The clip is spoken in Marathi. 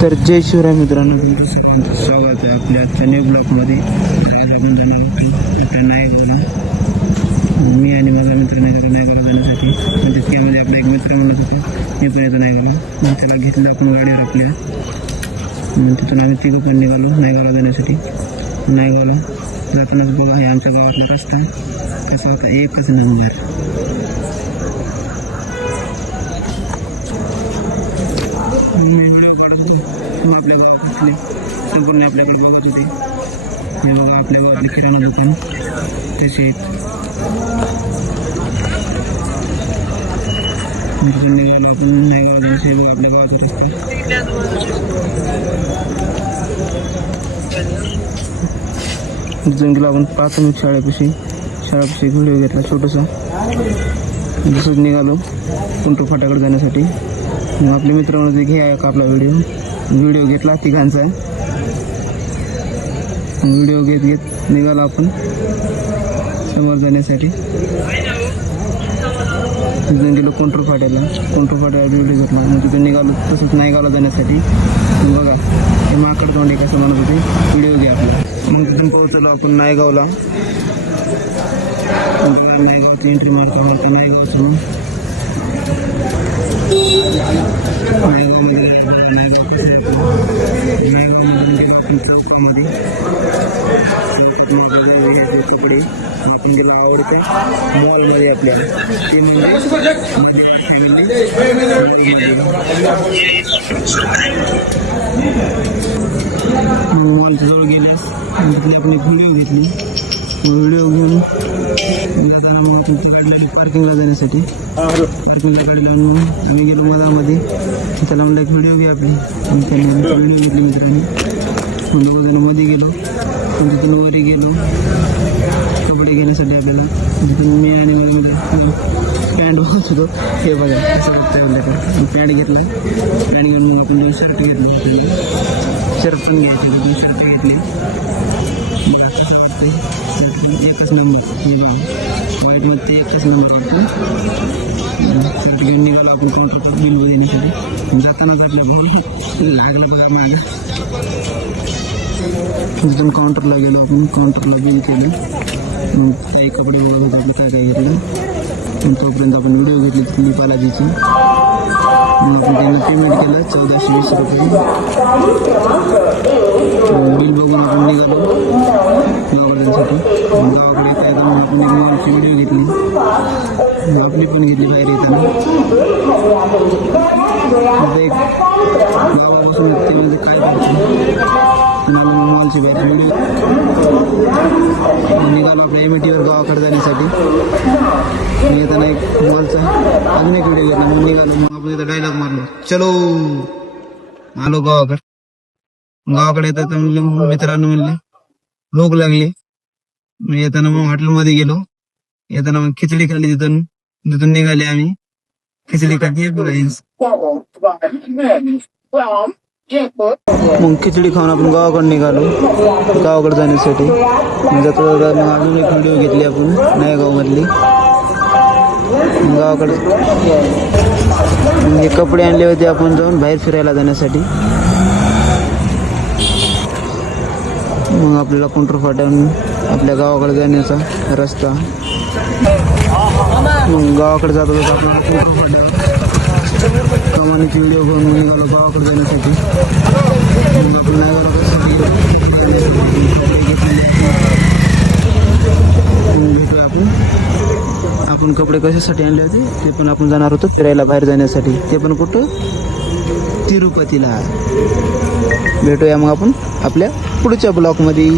तर जय शिवराय मित्रांनो, तुमचं सगळ्यांचं स्वागत आहे आपल्या आजच्या न्यू ब्लॉगमध्ये. आज आपण जाणार आहोत नायगावला. मी आणि माझा मित्र नायगावला जाण्यासाठी. म्हणजे त्यामध्ये आपला एक मित्र म्हणत होता मी पण येतो नायगावला. मग त्याला घेतलं आपण गाडीवर आपल्या. मग तिथून आम्ही तिघं पण निघालो नायगावला जाण्यासाठी. नायगावला जातानाच बघा आहे आमच्या गावातला रस्ता कसा होता, एकच नंबर. आपल्या गावातले संपूर्ण आपल्याकडे बघत होते. हे बघा आपल्या गावातले किराणा दुकान तसे आहेत. निघालो आपण नायगाव जायचं. बघा आपल्या गावाचा रस्ता. जंगला आपण प्राथमिक शाळेपाशी व्हिडिओ घेतला छोटासा. तसंच निघालो कुंटू फाट्याकडे जाण्यासाठी. मग आपले मित्र म्हणते घ्या का आपला व्हिडिओ घेतला तिघांचा. व्हिडिओ घेत निघाला आपण समोर जाण्यासाठी. तिथून गेलो कोंटूर फाट्याला व्हिडिओ घेतला. मग तिथून निघालो तसंच नायगावला जाण्यासाठी. बघा हे माकड तोंडी कसं म्हणत होते व्हिडिओ घ्या आपला. मग तिथून पोहोचलो आपण नायगावला. नायगावची एंट्री मारतो नायगावचं. नायगावमध्ये नायगाव कसं येतो, नायगावमध्ये आपण चौकामध्ये कपडे आपण गेलो आवडत्या मॉलमध्ये आपल्याला. ते म्हणजे मॉलच्या जवळ गेल्यास तिथली आपण एक व्हिडिओ घेतली. व्हिडिओ घेऊन जाताना मग आपण गाडी पार्किंगला जाण्यासाठी पार्किंगला गाडी लावून आम्ही गेलो मधामध्ये. त्याला म्हणलं एक व्हिडिओ घे आपली. त्यांनी व्हिडिओ घेतली मित्रांनी. दोघं जण मध्ये गेलो. तिथून वरी गेलो कपडे घेण्यासाठी आपल्याला. तिथून मी आणि मला पॅन्ट बघत होतो. हे बघा कसं बघतोय आपल्याकडे. पॅन्ट घेतलं. पॅन्ट घेऊन मग आपण 2 शर्ट घेतले. शर्ट पण घ्यायचे. 2 शर्ट घेतले. कसं वाटतंय एकच नंबर. हे बघा व्हाईटमध्ये एकच नंबर वाटतं. शर्ट घेऊन निघालो आपण काउंटर बिल देण्यासाठी. जातानाच आपल्या लागला बघा मागे. तिथून काउंटरला गेलो आपण. काउंटरला बिल केलं. मग काही कपडे बघत होते आपलं काय घेतलं. मग तोपर्यंत आपण व्हिडिओ घेतली तिथली बालाजीची. मग आपण त्यांना पेमेंट केलं 1420 रुपये. बिल बघून आपण निघालो गावाकडे. गावाकडे काय करून आपण एक व्हिडिओ घेतली. आपली पण घेतली बाहेर येताना. एक गावापासून ते म्हणजे काय करतो मॉलची बाहेर व्हिडिओ निघालो आपल्या एमटीवर गावाकडे जाण्यासाठी. येताना एक मॉलचा अजून एक व्हिडिओ घेतला. मग निघालो. मग आपण इथं डायलॉग मारलो, चलो आलो गावाकडे येतात म्हणले. मित्रांनो म्हणले भूक लागली. येताना मग हॉटेलमध्ये गेलो. येताना मग खिचडी खाल्ली. तिथून निघाले आम्ही. खिचडी खाल्ली. मग खिचडी खाऊन आपण गावाकडे निघालो गावाकडे जाण्यासाठी. जाता मग अजून एक व्हिडिओ घेतली आपण नायगाव मधली. गावाकडे हे कपडे आणले होते आपण जाऊन बाहेर फिरायला जाण्यासाठी. मग आपल्याला कोंटूर फाट्याहून आपल्या गावाकडे जाण्याचा रस्ता. मग गावाकडे जात होता आपल्याला कोंटूर फाट्यावर कमानीची व्हिडिओ घेऊन निघालो गावाकडे जाण्यासाठी. मग भेटूया आपण कपडे कशासाठी आणले होते ते पण आपण जाणार होतो फिरायला बाहेर जाण्यासाठी. ते पण कुठं, तिरुपतीला. भेटूया मग आपण आपल्या पुढच्या ब्लॉगमध्ये.